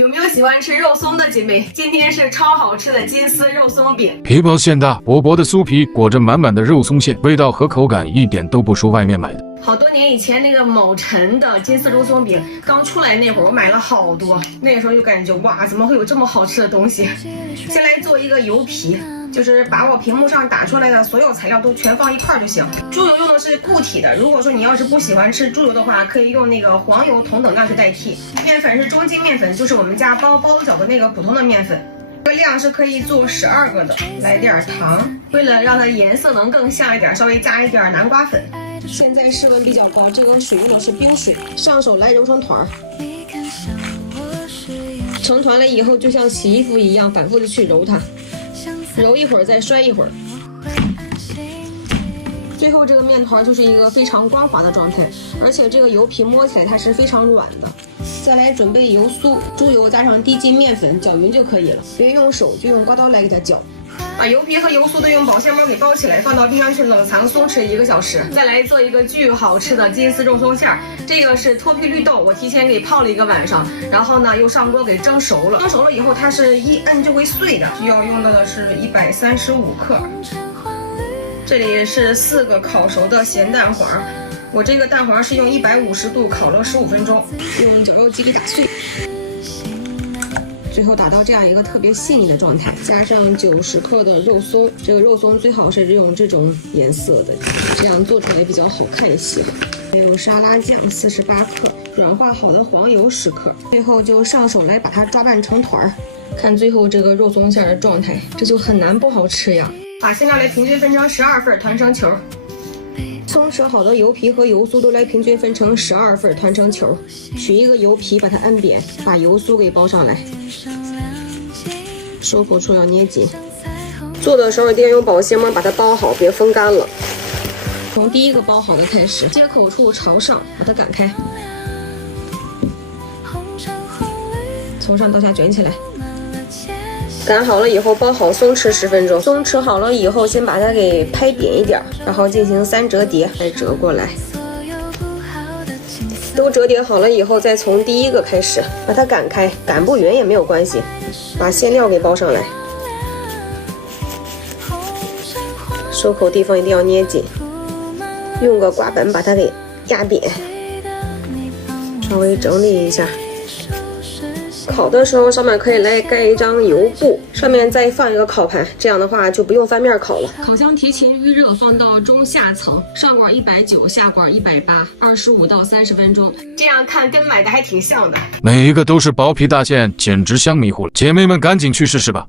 有没有喜歡吃肉鬆的姐妹？今天是超好吃的金絲肉鬆餅，皮薄餡大，薄薄的酥皮裹着滿滿的肉鬆餡，味道和口感一點都不輸外面買的。好多年以前那個某城的金絲肉鬆餅剛出來那會兒，我買了好多，那個時候就感覺哇，怎麼會有這麼好吃的東西？先來做一個油皮，就是把我屏幕上打出來的所有材料都全放一塊就行。豬油用的是固體的，如果說你要是不喜歡吃豬油的話，可以用那個黃油同等量去代替。面粉是中筋面粉，就是我們家包子饺的那個普通的面粉。这个量是可以做12个的，来點糖，為了讓它顏色能更像一點，稍微加一點南瓜粉。現在室溫比較高，這個水用的是冰水，上手來揉成團兒。成團了以後，就像洗衣服一樣，反覆的去揉它，揉一會兒再摔一會兒。最後這個麵團就是一個非常光滑的狀態，而且這個油皮摸起來它是非常軟的。再來準備油酥，豬油加上低筋麵粉攪勻就可以了，別用手，就用刮刀來給它攪。把油皮和油酥都用保鮮膜給包起來，放到冰箱去冷藏鬆弛1個小時。再來做一個巨好吃的金絲肉鬆餡，這個是脫皮綠豆，我提前給泡了1個晚上，然後呢又上鍋給蒸熟了。蒸熟了以後，它是一摁就會碎的。需要用到的是135克。這裡是4個烤熟的鹹蛋黃，我這個蛋黃是用150度烤了15分鐘，用絞肉機給打碎。最後打到這樣一個特別細膩的狀態，加上90克的肉鬆，這個肉鬆最好是用這種顏色的，這樣做出來比較好看一些。還有沙拉醬48克，軟化好的黃油10克，最後就上手來把它抓拌成團兒。看最後這個肉鬆餡的狀態，這就很難不好吃呀。把餡料來平均分成12份，團成球。鬆弛好的油皮和油酥都來平均分成12份，團成球。取一個油皮，把它摁扁，把油酥給包上來。收口處要捏緊。做的時候一定要用保鮮膜把它包好，別風乾了。從第一個包好的開始，接口處朝上，把它擀開，從上到下捲起來。擀好了以後包好鬆弛10分鐘，鬆弛好了以後先把它給拍扁一點，然後進行3折疊，再折過來。都折疊好了以後，再從第一個開始把它擀開，擀不圓也沒有關係，把餡料給包上來。收口地方一定要捏緊，用個刮板把它給壓扁，稍微整理一下。烤的時候上面可以來蓋一張油布，上面再放一個烤盤，這樣的話就不用翻面烤了。烤箱提前預熱，放到中下層，上管190，下管180，25到30分鐘。這樣看跟買的還挺像的。每一個都是薄皮大餡，簡直香迷糊了。姐妹們趕緊去試試吧。